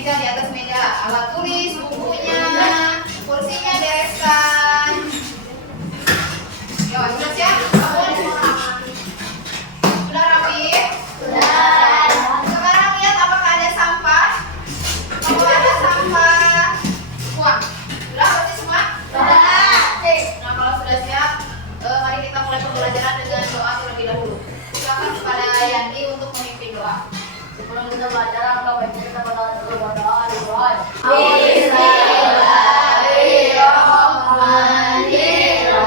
meja, di atas meja. Alat tulis, bukunya, kursinya bereskan. Yo, sudah siap? Sudah rapi? Sudah. Sekarang lihat apakah ada sampah? Kalau ada sampah, buang. Sudah pasti semua? Sudah. Nah, kalau sudah siap, mari kita mulai pembelajaran dengan doa terlebih dahulu. Silakan kepada Yandi untuk memimpin doa. Sebelum kita belajar, apa baiknya kita berdoa dulu. Berdoa dulu. Bismillahirrahmanirrahim.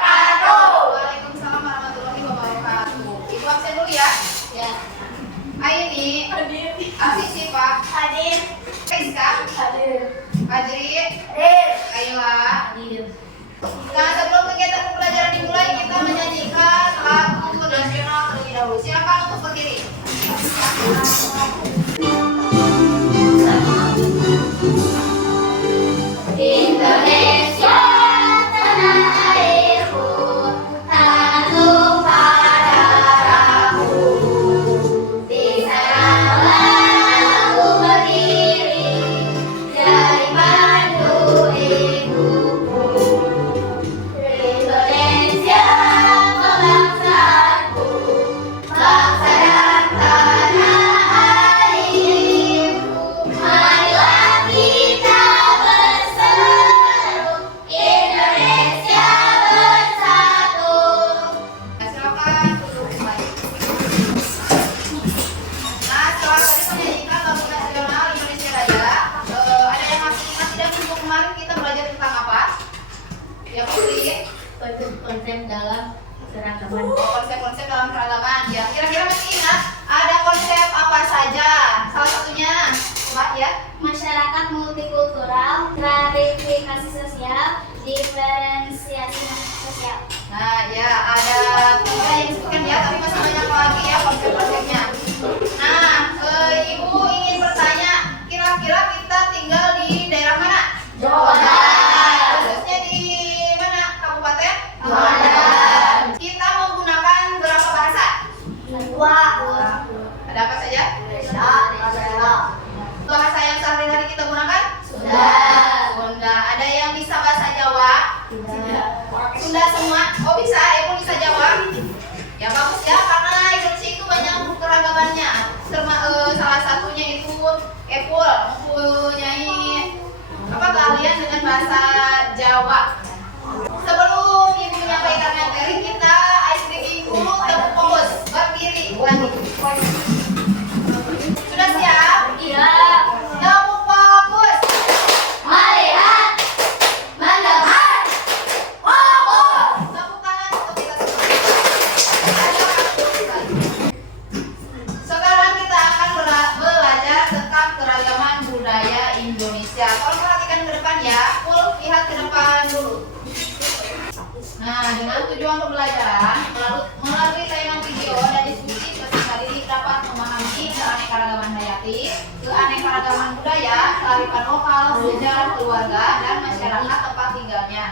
Waalaikumsalam warahmatullahi wabarakatuh. Ibu absen dulu ya. Ya. Aini, Hadir. Asisi Pak, Hadir. Rizka, Hadir. Ajri, Hadir. Kayla. Hadir. Nah, sebelum kegiatan pembelajaran dimulai, kita menyanyikan lagu nasional terlebih dahulu. Silakan untuk berdiri. Indonesia tanah airku, tanah tumpah darahku. Di sanalah aku berdiri, jadi pandu ibuku. Indonesia kebangsaanku, bangsa dan tanah airku. Marilah kita berseru, Indonesia bersatu. Nah, silakan duduk kembali. Nah, setelah tadi menyanyikan lagu nasional Indonesia Raya, ada yang masih ingat tidak minggu kemarin kita belajar tentang apa? Ya, Putri. Konsep dalam keragaman. Konsep-konsep dalam keragaman. Ya, kira-kira masih ingat ada konsep apa saja? Salah satunya, coba ya. Masyarakat multikultural, stratifikasi sosial, diferensiasi sosial. Nah, ya ada 3 yang disebutkan ya, tapi masih banyak lagi ya konsep-konsepnya. Nah, Ibu ingin bertanya, kira-kira kita tinggal di daerah mana? Jawa Barat. Khususnya di mana? Kabupaten? Jawa Barat. Kita menggunakan berapa bahasa? Dua. Ada apa saja? Sudah. Bahasa yang sehari-hari kita gunakan? Sudah. Sunda. Ada yang bisa bahasa Jawa? Tidak. Sunda semua? Oh bisa, Ibu bisa jawab? Ya bagus ya, karena Indonesia itu banyak keragamannya. Salah satunya itu Epul mempunyai keahlian dengan bahasa Jawa. Sebelum Ibu menyampaikan materi, kita ice breaking dulu, tepuk fokus, berdiri lagi. Sudah siap? Iya. Tepuk fokus. Melihat, mendengar, fokus. Tepuk tangan untuk kita semua. Sekarang kita akan belajar tentang keragaman budaya Indonesia. Kalau perhatikan ke depan ya, full lihat ke depan dulu. Nah, dengan tujuan pembelajaran melalui tayangan video dan diskusi peserta didik dapat memahami keanekaragaman hayati, keanekaragaman budaya, kearifan lokal, sejarah keluarga dan masyarakat tempat tinggalnya,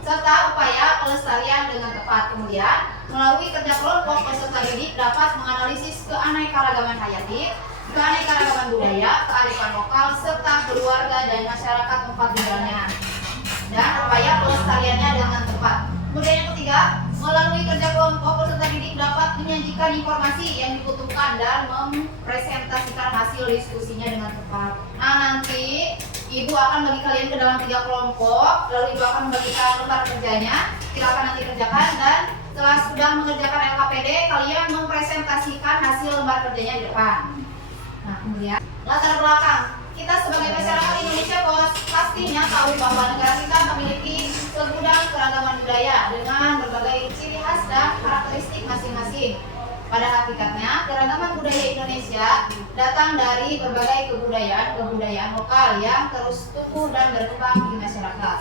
serta upaya pelestarian dengan tepat. Kemudian, melalui kerja kelompok peserta didik dapat menganalisis keanekaragaman hayati, keanekaragaman budaya, kearifan lokal, serta keluarga dan masyarakat tempat tinggalnya, dan upaya pelestariannya dengan tepat. Kemudian yang ketiga, melalui kerja kelompok peserta didik dapat menyajikan informasi yang dibutuhkan dan mempresentasikan hasil diskusinya dengan tepat. Nah, nanti Ibu akan bagi kalian ke dalam 3 kelompok, lalu Ibu akan membagikan lembar kerjanya. Silakan nanti kerjakan, dan setelah sudah mengerjakan LKPD, kalian mempresentasikan hasil lembar kerjanya di depan. Nah, kemudian latar belakang. Kita sebagai masyarakat Indonesia pastinya tahu bahwa negara kita memiliki segudang keragaman budaya dengan berbagai ciri khas dan karakteristik masing-masing. Pada hakikatnya, keragaman budaya Indonesia datang dari berbagai kebudayaan lokal yang terus tumbuh dan berkembang di masyarakat.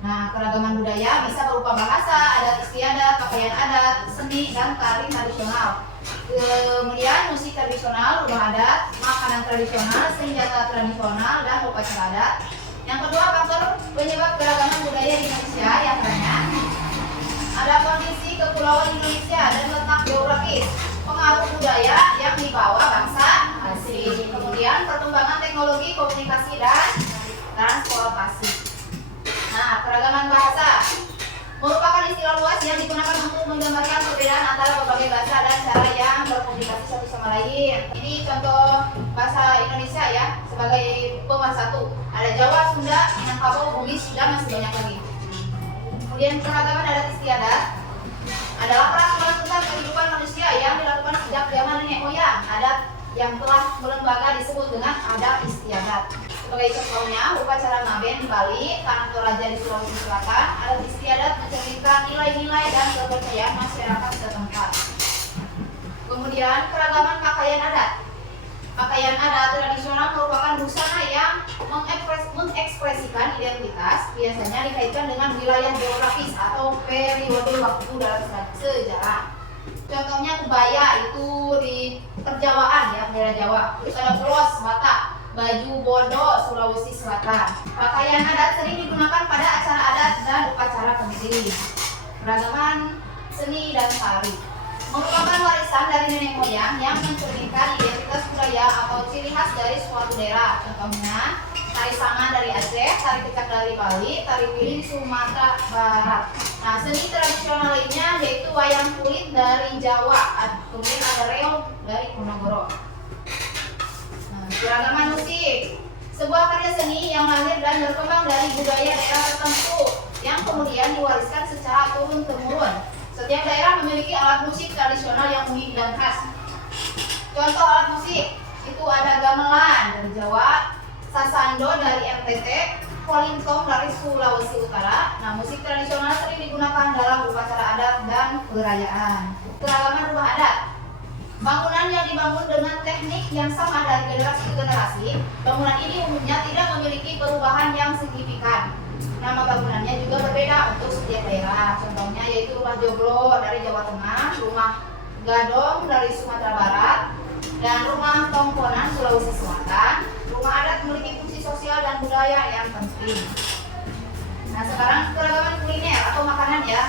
Nah, keragaman budaya bisa berupa bahasa, adat istiadat, pakaian adat, seni, dan tari tradisional. Kemudian musik tradisional, rumah adat, makanan tradisional, senjata tradisional, dan upacara adat. Yang kedua, faktor penyebab keragaman budaya di Indonesia yang banyak. Ada kondisi kepulauan Indonesia dan letak geografis, pengaruh budaya yang dibawa bangsa asing. Kemudian perkembangan teknologi komunikasi dan transportasi. Nah, keragaman bahasa merupakan istilah luas yang digunakan untuk menggambarkan perbedaan antara berbagai bahasa dan cara yang berkomunikasi satu sama lain. Ini contoh bahasa Indonesia ya, sebagai pemersatu. Ada Jawa, Sunda, Minangkabau, Bugis, dan masih banyak lagi. Kemudian keragaman adat istiadat adalah peraturan tentang kehidupan manusia yang dilakukan sejak zaman nenek moyang. Adat yang telah melembaga disebut dengan adat istiadat. Sebagai contohnya, upacara Ngaben di Bali, Tanah Toraja di Sulawesi Selatan. Adat istiadat mencerminkan nilai-nilai dan kepercayaan masyarakat setempat. Kemudian keragaman pakaian adat. Pakaian adat tradisional merupakan busana yang mengekspresikan identitas, biasanya dikaitkan dengan wilayah geografis atau periode waktu dalam sejarah. Contohnya kebaya itu di perjawaan ya, daerah Jawa. Terus ada polos Batak, baju bodo Sulawesi Selatan. Pakaian adat sering digunakan pada acara adat dan upacara penting. Keragaman seni dan tari merupakan warisan dari nenek moyang yang mencerminkan identitas budaya atau ciri khas dari suatu daerah. Contohnya, tari sanga dari Aceh, tari kecak dari Bali, tari piring Sumatera Barat. Nah, seni tradisional lainnya yaitu wayang kulit dari Jawa, kemudian ada reog dari Ponorogo. Nah, keragaman musik, sebuah karya seni yang lahir dan berkembang dari budaya daerah tertentu yang kemudian diwariskan secara turun-temurun. Setiap daerah memiliki alat musik tradisional yang unik dan khas. Contoh alat musik itu ada gamelan dari Jawa, sasando dari NTT, kolintong dari Sulawesi Utara. Nah, musik tradisional sering digunakan dalam upacara adat dan perayaan. Keragaman rumah adat, bangunan yang dibangun dengan teknik yang sama dari generasi ke generasi. Bangunan ini umumnya tidak memiliki perubahan yang signifikan. Nama bangunannya juga berbeda untuk setiap daerah. Contohnya yaitu rumah joglo dari Jawa Tengah, rumah gadong dari Sumatera Barat, dan rumah tongkonan Sulawesi Selatan. Rumah adat memiliki fungsi sosial dan budaya yang penting. Nah, sekarang keragaman kuliner atau makanan ya.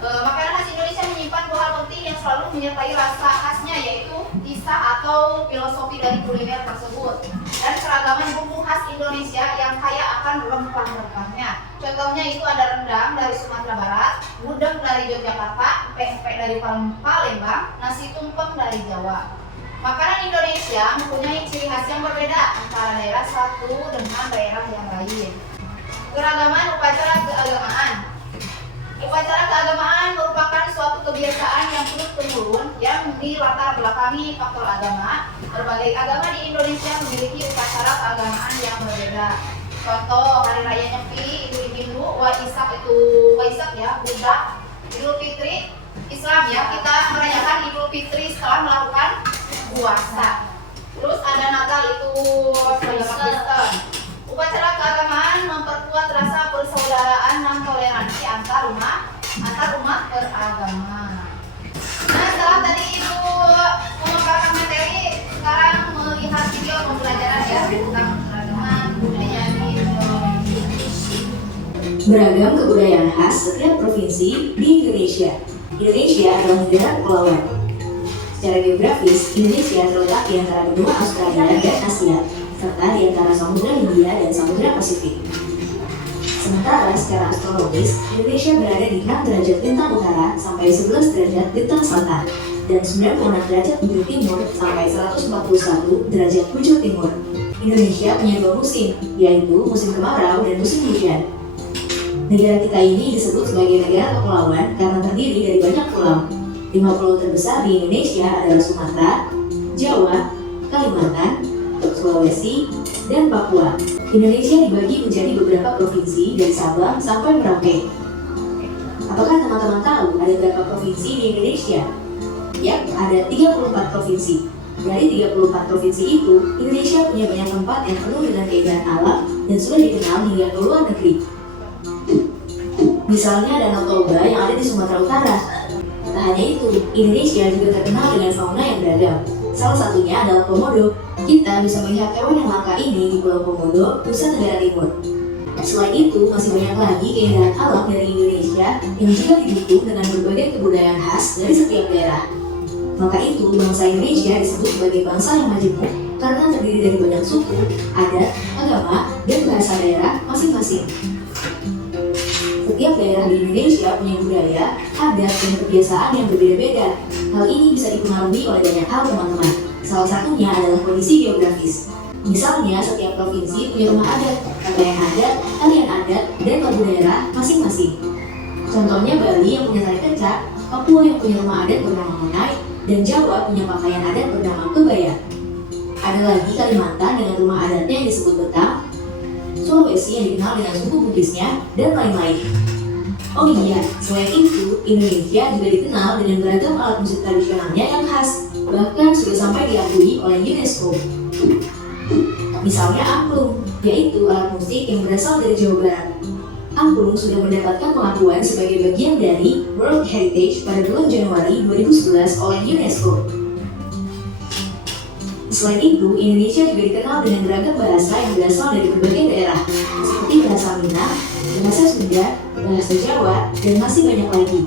Makanan khas Indonesia menyimpan dua hal penting yang selalu menyertai rasa khasnya, yaitu kisah atau filosofi dari kuliner tersebut dan keragaman bumbu khas Indonesia yang kaya akan rempah-rempahnya. Contohnya itu ada rendang dari Sumatera Barat, gudeg dari Yogyakarta, pempek dari Palembang, nasi tumpeng dari Jawa. Makanan Indonesia mempunyai ciri khas yang berbeda antara daerah satu dengan daerah yang lain. Keragaman upacara keagamaan. Upacara keagamaan merupakan suatu kebiasaan yang turun-temurun yang dilatar belakangi faktor agama. Berbagai agama di Indonesia memiliki upacara keagamaan yang berbeda. Contoh hari raya Nyepi, Idul Hindu, Waisak itu Waisak ya, Buddha, Idul Fitri, Islam ya, kita merayakan Idul Fitri setelah melakukan puasa. Terus ada Natal itu Kristen. Upacara keagamaan memperkuat rasa persaudaraan dan toleransi antar umat beragama. Nah, setelah tadi itu memaparkan materi, sekarang melihat video pembelajaran ya tentang keragaman budaya di Indonesia. Beragam kebudayaan khas setiap provinsi di Indonesia. Indonesia adalah negara kepulauan. Secara geografis, Indonesia terletak di antara benua Australia dan Asia, serta di antara Samudra Hindia dan Samudra Pasifik. Sementara secara astronomis, Indonesia berada di 6 derajat lintang utara sampai 11 derajat lintang selatan, dan 96 derajat bujur timur sampai 141 derajat bujur timur. Indonesia punya dua musim, yaitu musim kemarau dan musim hujan. Negara kita ini disebut sebagai negara kepulauan karena terdiri dari banyak pulau. 5 pulau terbesar di Indonesia adalah Sumatera, Jawa, Kalimantan, Sulawesi, dan Papua. Indonesia dibagi menjadi beberapa provinsi dari Sabang sampai Merauke. Apakah teman-teman tahu ada berapa provinsi di Indonesia? Ya, ada 34 provinsi. Dari 34 provinsi itu, Indonesia punya banyak tempat yang penuh dengan keindahan alam dan sudah dikenal hingga ke luar negeri. Misalnya Danau Toba yang ada di Sumatera Utara. Tak hanya itu, Indonesia juga terkenal dengan fauna yang beragam. Salah satunya adalah komodo. Kita bisa melihat hewan yang langka ini di Pulau Komodo, Nusa Tenggara Timur. Selain itu, masih banyak lagi keindahan alam dari Indonesia yang juga didukung dengan berbagai kebudayaan khas dari setiap daerah. Maka itu, bangsa Indonesia disebut sebagai bangsa yang majemuk karena terdiri dari banyak suku, adat, agama, dan bahasa daerah masing-masing. Setiap daerah di Indonesia punya budaya, adat, dan kebiasaan yang berbeda-beda. Hal ini bisa dipengaruhi oleh banyak hal, teman-teman. Salah satunya adalah kondisi geografis. Misalnya, setiap provinsi punya rumah adat, pakaian adat, tarian adat, dan lagu daerah masing-masing. Contohnya Bali yang punya tari kecak, Papua yang punya rumah adat bernama Monai, dan Jawa punya pakaian adat bernama kebaya. Ada lagi Kalimantan dengan rumah adatnya yang disebut Betang, Sulawesi yang dikenal dengan suku Bugisnya, dan lain-lain. Oh iya, selain itu, Indonesia juga dikenal dengan beragam alat musik tradisionalnya yang khas, bahkan sudah sampai diakui oleh UNESCO. Misalnya angklung, yaitu alat musik yang berasal dari Jawa Barat. Angklung sudah mendapatkan pengakuan sebagai bagian dari World Heritage pada bulan Januari 2011 oleh UNESCO. Selain itu, Indonesia juga dikenal dengan beragam bahasa yang berasal dari berbagai daerah, seperti bahasa Minang, bahasa Sunda, bahasa Jawa, dan masih banyak lagi.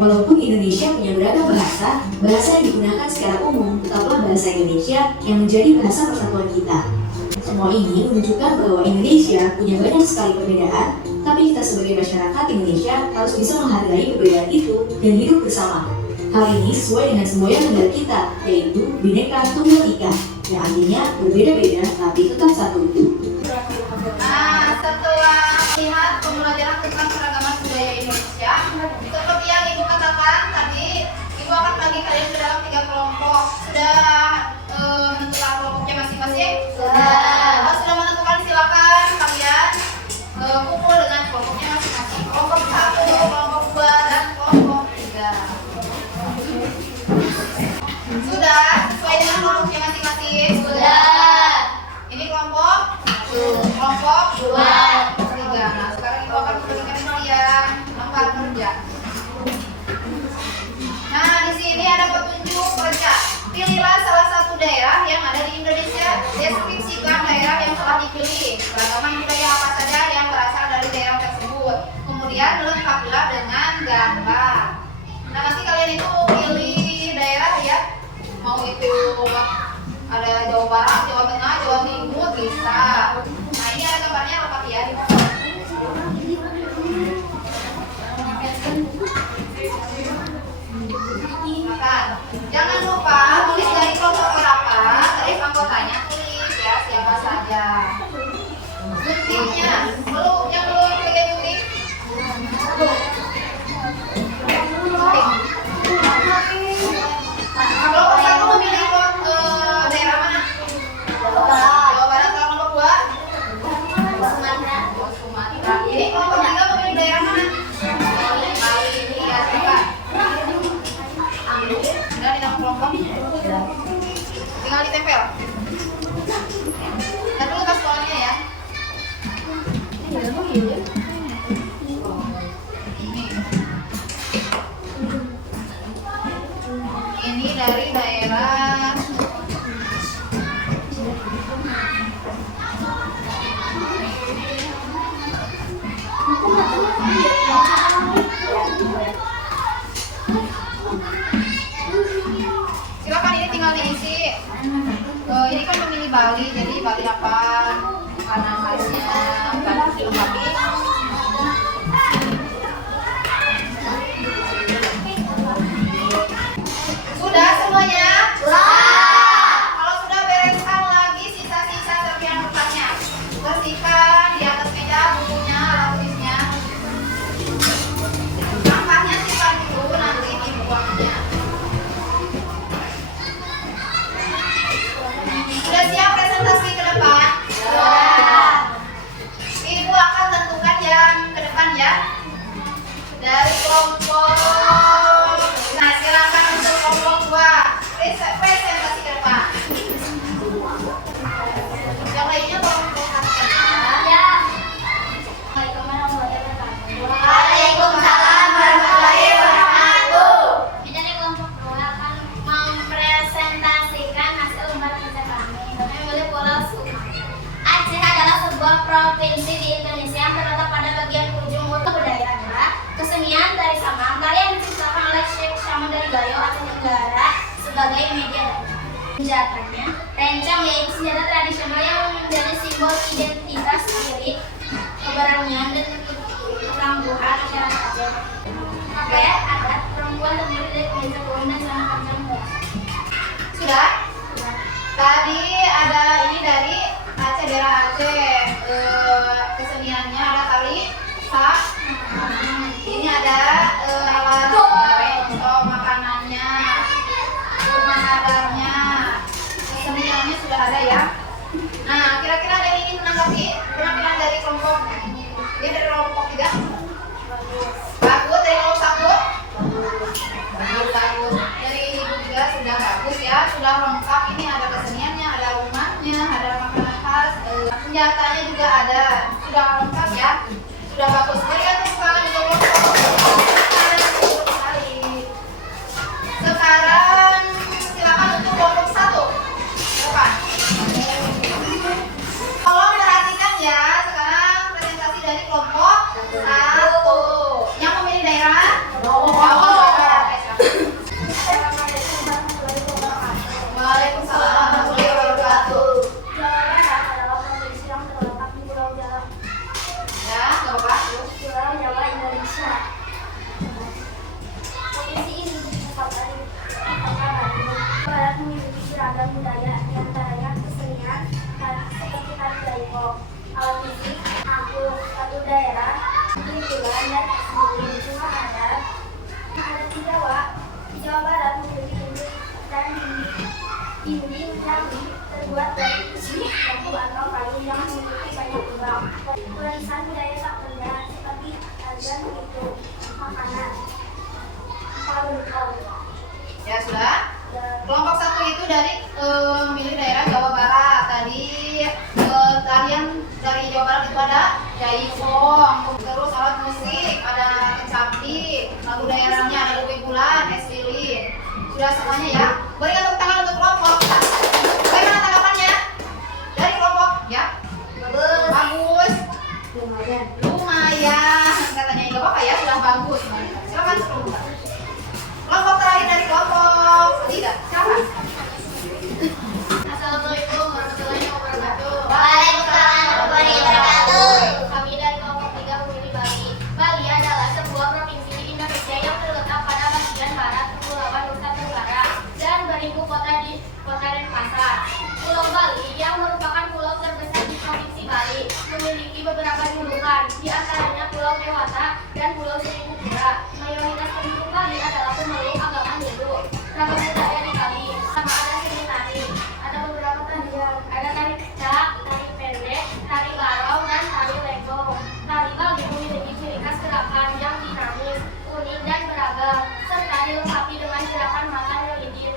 Walaupun Indonesia punya beragam bahasa, bahasa yang digunakan secara umum tetaplah bahasa Indonesia yang menjadi bahasa persatuan kita. Semua ini menunjukkan bahwa Indonesia punya banyak sekali perbedaan, tapi kita sebagai masyarakat Indonesia harus bisa menghargai perbedaan itu dan hidup bersama. Hal ini sesuai dengan semboyan negara kita, yaitu Bhinneka Tunggal Ika, yang artinya berbeda-beda tapi tetap satu. Nah, setelah melihat pembelajaran tentang keragaman budaya Indonesia, seperti yang Ibu katakan tadi, Ibu akan bagi kalian ke dalam 3 kelompok. Sudah menentukan kelompoknya masing-masing? Sudah. Sudah menentukan, silakan kalian kumpul dengan kelompoknya masing-masing. Kelompok 1, kelompok 2, dan kelompok 3. Sudah sesuai dengan kelompoknya masing-masing? Sudah. Ini kelompok 1, kelompok 2, 3. Nah, sekarang Ibu akan memberikan kalian lembar kerja. Nah, di sini ada petunjuk kerja. Pilihlah salah satu daerah yang ada di Indonesia. Deskripsikan daerah yang telah dipilih. Keragaman budaya apa saja yang berasal dari daerah tersebut. Kemudian lengkapilah dengan gambar. Nah, nanti kalian itu pilih daerah ya. Mau itu ada Jawa Barat, Jawa Tengah, Jawa Timur, bisa. Nah, ini ada gambarnya, lengkap ya. Jangan lupa tulis dari kelompok berapa, dari anggotanya tulis ya, siapa saja. Guntingnya, yang belum pakai gunting. Kelompok 1 memilih daerah mana? Jawa Barat. Kelompok 2? Sumatera. Sumatera. Ini kelompok 3 memilih daerah mana? Bali. Ya, coba. Udah di dalam kelompok, tinggal ditempel. Kita dulu ke sekolahnya ya. Ini dari daerah silakan, ini tinggal diisi. Ini kan memilih Bali, jadi Bali apa makanan khasnya, bagus dilengkapi. Sudah semuanya? Kalau sudah, bereskan lagi sisa-sisa serpihan kertasnya. Bersihkan di atas meja bukunya, lapisnya. Sampahnya simpan dulu, nanti dibuangnya. Sudah siap presentasi ke depan? Sudah. Indonesia yang terletak pada bagian ujung budaya adalah kesenian dari Saman. Tari yang diciptakan oleh Sheikh Saman dari Gayo Aceh Tenggara sebagai media senjatanya. Rencang yaitu senjata tradisional yang menjadi simbol identitas diri, keberanian dan ketangguhan masyarakat Aceh. Pakaian adat perempuan terdiri dari kemeja kurung dan celana panjang beras. Sudah? Tadi ada ini dari Aceh, daerah Aceh. Keseniannya ada tali, sak. Ini ada alat contoh makanannya, rumah adatnya. Keseniannya sudah ada ya. Nah, kira-kira ada yang ingin menanggapi penampilan dari kelompok? Ini dari kelompok 3. Bagus, dari kelompok 1. Bagus. Dari ibu juga sudah bagus ya, sudah lengkap. Ini ada keseniannya, ada rumahnya, ada makanan khas, senjatanya juga ada, sudah lengkap ya, sudah bagus. Berikan tepuk tangan untuk kelompok. Sekarang silakan untuk kelompok 1. Depan. Tolong perhatikan ya, sekarang presentasi dari kelompok 1. Yang memilih daerah? Waalaikumsalam warahmatullahi wabarakatuh. Jawa Barat adalah provinsi yang terletak di Pulau Jawa, Ya, Bapak. Pulau Jawa, Indonesia. Provinsi ini disebutkan di kota Bandung. Barat memiliki beragam budaya, di antaranya kesenian seperti tari daiko, alat musik, angklung, satu daerah, lingkungan dan seni rumah adat. Ada di Jawa. Di Jawa Barat memiliki induk dan dinding candi terbuat dari besi, bambu atau kayu yang memiliki banyak lubang. Warisan budaya tak benda seperti ajan itu makanan. Ya sudah. Kelompok 1 itu dari milik daerah Jawa Barat. Tadi tarian dari Jawa Barat itu ada jaipong, terus alat musik, ada kecapi, lagu daerahnya ada luwe bulan, es lilin. Sudah semuanya ya. Berikan tepuk tangan untuk kelompok. Bagaimana tanggapannya? Dari kelompok ya? Bagus. Lumayan. Katanya nggak apa-apa ya, sudah bagus. Silakan kelompok. Kelompok terakhir dari kelompok 3. Siapa? Assalamualaikum warahmatullahi wabarakatuh. Waalaikumsalam warahmatullahi wabarakatuh. Kami dari kelompok 3 memilih Bali. Bali adalah sebuah provinsi di Indonesia yang terletak pada bagian barat Kepulauan Nusa Tenggara dan beribu kota di Kota Denpasar. Pulau Bali yang merupakan pulau terbesar di provinsi Bali memiliki beberapa julukan, di antaranya Pulau Dewata dan Pulau Seribu Pura. Mayoritas penduduk Bali adalah pemeluk agama Hindu. Ragam budaya di Bali sama ada seni tari, ada beberapa tarian, ada tari kecak, tari pendek, tari larau, dan tari legong. Tari Bali memiliki ciri khas gerakan yang dinamis, unik dan beragam, serta dilengkapi dengan gerakan makan lilin.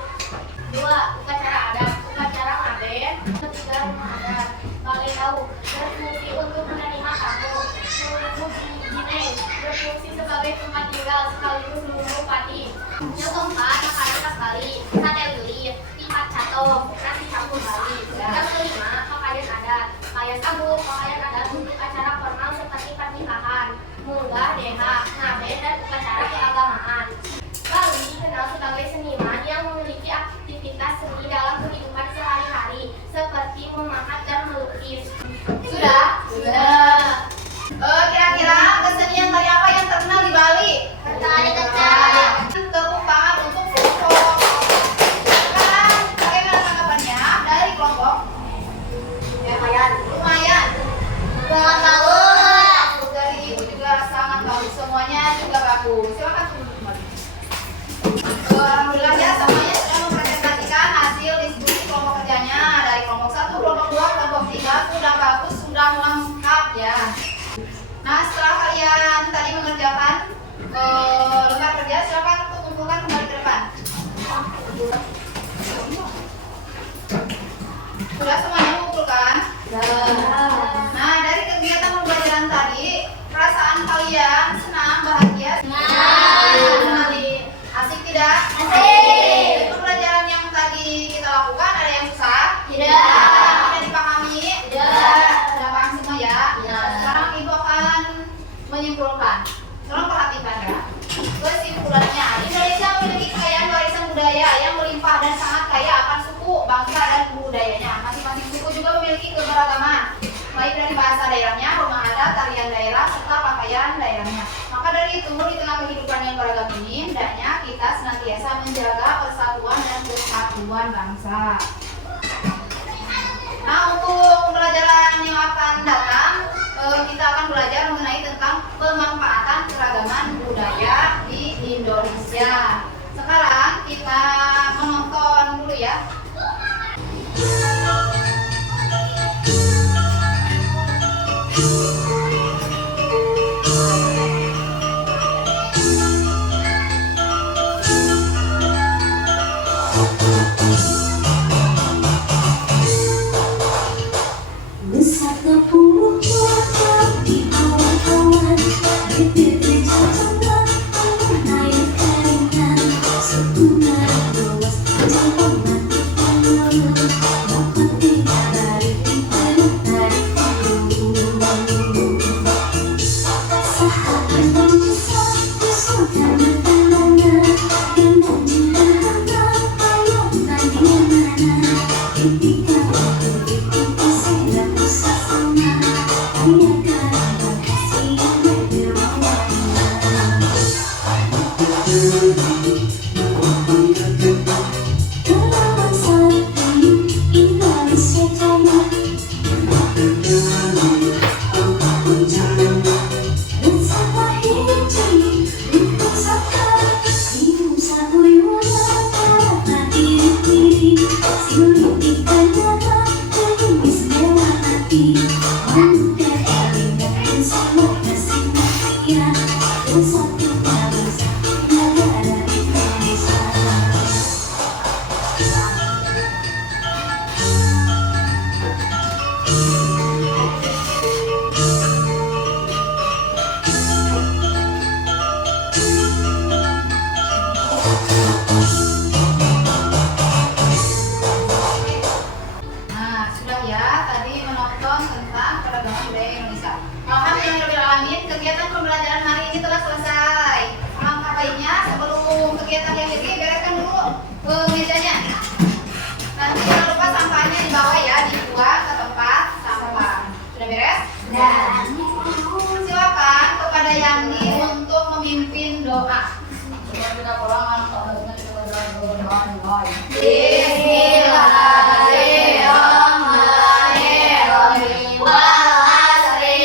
2. Upacara adat, upacara ngaben. 3. Rumah adat. Bali tahu berfungsi untuk menerima tamu. Jineng berfungsi sebagai tempat tinggal sekaligus lumbung padi. Yang keempat, makanan khas Bali, sate lilit, tipat cato, nasi campur Bali. Yang kelima, pakaian adat. Pakaian adat untuk acara formal seperti pernikahan, munggah, deha, ngaben, dan upacara keagamaan. Bali dikenal sebagai seniman yang memiliki aktivitas seni dalam kehidupan sehari-hari seperti memahat dan melukis. Sudah? Sudah. Kira-kira kesenian tari apa yang terkenal di Bali? Tari kecak. Tepuk tangan untuk kelompok. Sekarang bagaimana tanggapannya dari kelompok? Lumayan. Sangat bagus. Dari ibu juga sangat bagus. Semuanya juga bagus. Silakan duduk kembali. Alhamdulillah ya, semuanya sudah mempresentasikan hasil diskusi kelompok kerjanya dari kelompok 1, kelompok 2, kelompok 3 sudah bagus, sudah lengkap ya. Nah, setelah kalian tadi mengerjakan lembar kerja, silakan untuk kumpulkan kembali ke depan. Sudah semuanya mengumpulkan? Nah, dari kegiatan pembelajaran tadi, perasaan kalian senang, bahagia? Senang. Asik tidak? Asik. Pembelajaran yang tadi kita lakukan ada yang susah? Tidak. Tidak dipahami? Tidak. Sudah paham semua ya? Nah, sekarang menyimpulkan. Tolong perhatikan ya. Kesimpulannya, Indonesia memiliki kekayaan warisan budaya yang melimpah dan sangat kaya akan suku, bangsa, dan budayanya. Masing-masing suku juga memiliki keberagaman, baik dari bahasa daerahnya, rumah adat, tarian daerah, serta pakaian daerahnya. Maka dari itu, di tengah kehidupan yang beragam ini, hendaknya kita senantiasa menjaga persatuan dan kesatuan bangsa. Nah, untuk pembelajaran yang akan datang, kita akan belajar mengenai tentang pemanfaatan keragaman budaya di Indonesia. Sekarang kita menonton dulu ya. Nah, sudah ya, tadi menonton tentang keragaman budaya Indonesia. Alhamdulillahirrahmanirrahim, kegiatan pembelajaran hari ini telah selesai. Alangkah baiknya sebelum kegiatan yang ini, bereskan dulu mejanya. Nanti jangan lupa sampahnya dibawa ya, dibuang ke tempat sampah. Sudah beres? Silakan kepada Yandi untuk memimpin doa. Bismillahirrahmanirrahim. Wal asri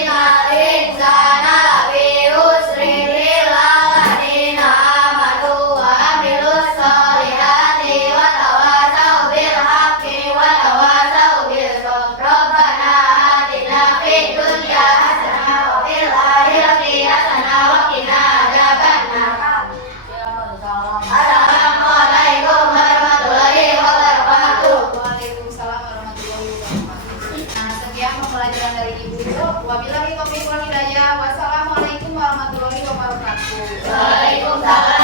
innal insana lafi khusr illa alladziina aamanu wa 'amilus sholihati wa tawassaw bil haqqi wa tawassaw bis sabr. Rabbana atina fid dunya hasanah wa fil akhirati hasanah wa qina adzabannar. Assalamualaikum warahmatullahi wabarakatuh. Waalaikumsalam warahmatullahi wabarakatuh. Nah, sekian pembelajaran dari Ibu. Wabillahi taufiq wal hidayah. Wassalamualaikum warahmatullahi wabarakatuh. Waalaikumsalam.